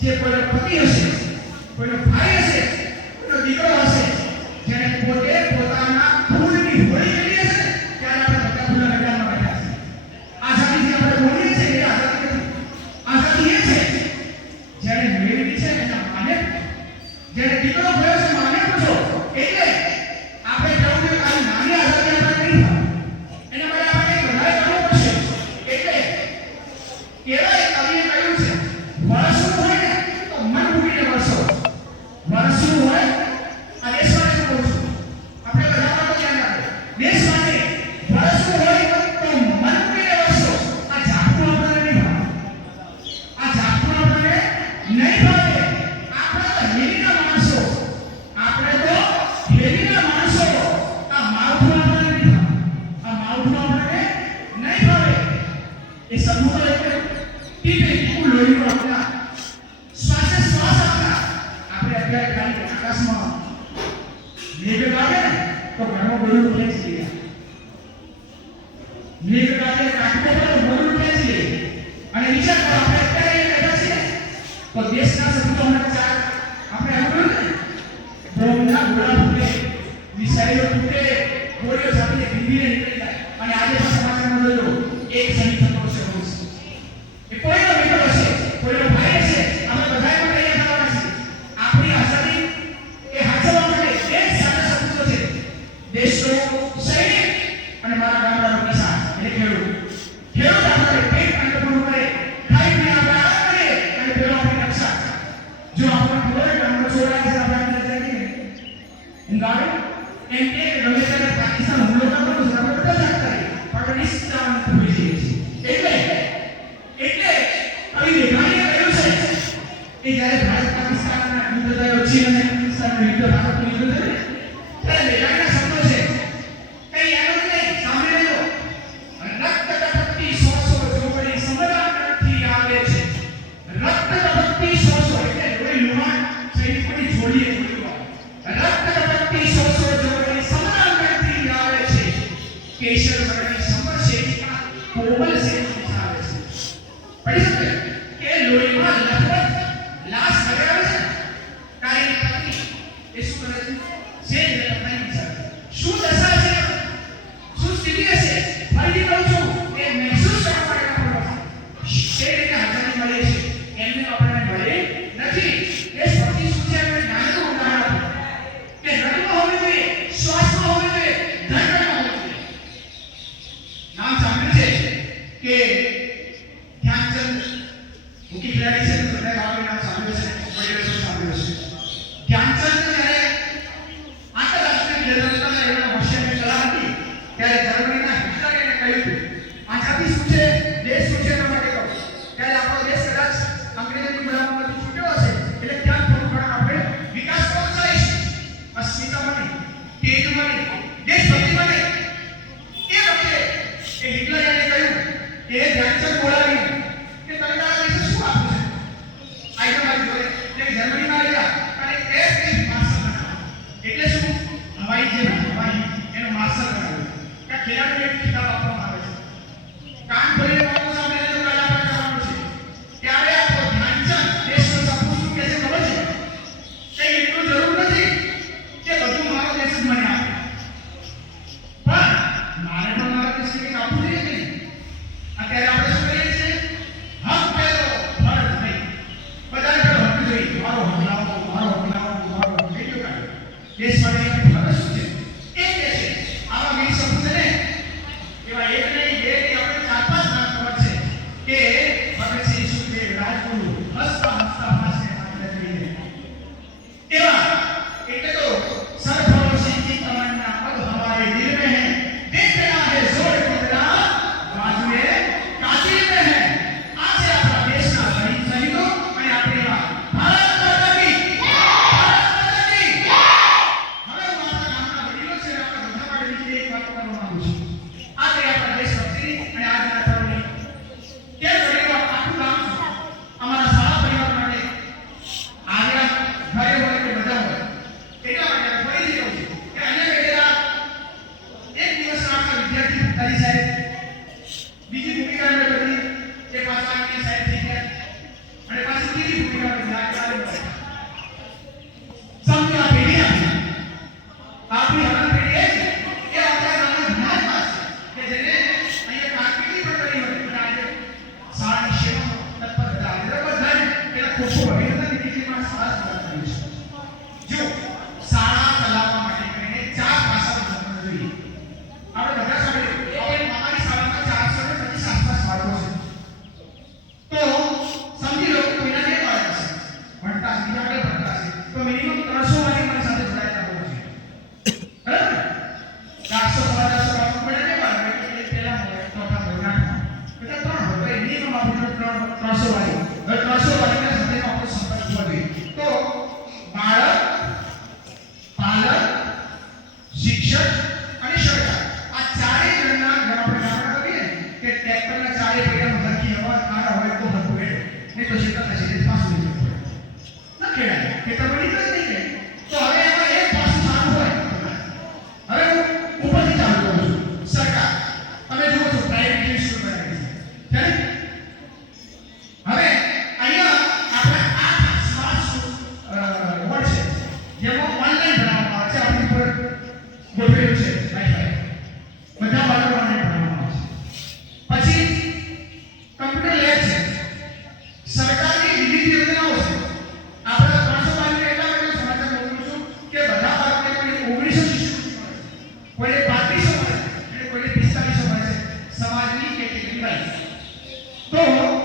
જે કોઈનો પતિ હશે કોઈનો ભાઈ હશે કોઈનો દીકરો હશે જેને પોતે વિષયો તૂટે અને આજે સમાચારમાં જોયું એક સૈનિક इनके हमेशा का पाकिस्तान हम लोग का तो दूसरा को बदल सकता है पाकिस्तान पूरी चीज़ એટલે એટલે આવી દેખાય રહ્યું છે કે જ્યારે ભારત પાકિસ્તાનના યુદ્ધ થયો ચીન અને પાકિસ્તાનનો યુદ્ધ ભારતનો યુદ્ધ થયો ત્યારે દેખાય સર્ટિફિકેટ આપવું જોઈએ કે આપણે શું કરીએ વાત કરવામાં આવી છે. આ આપણા દેશ અને આજના sacrifice. Though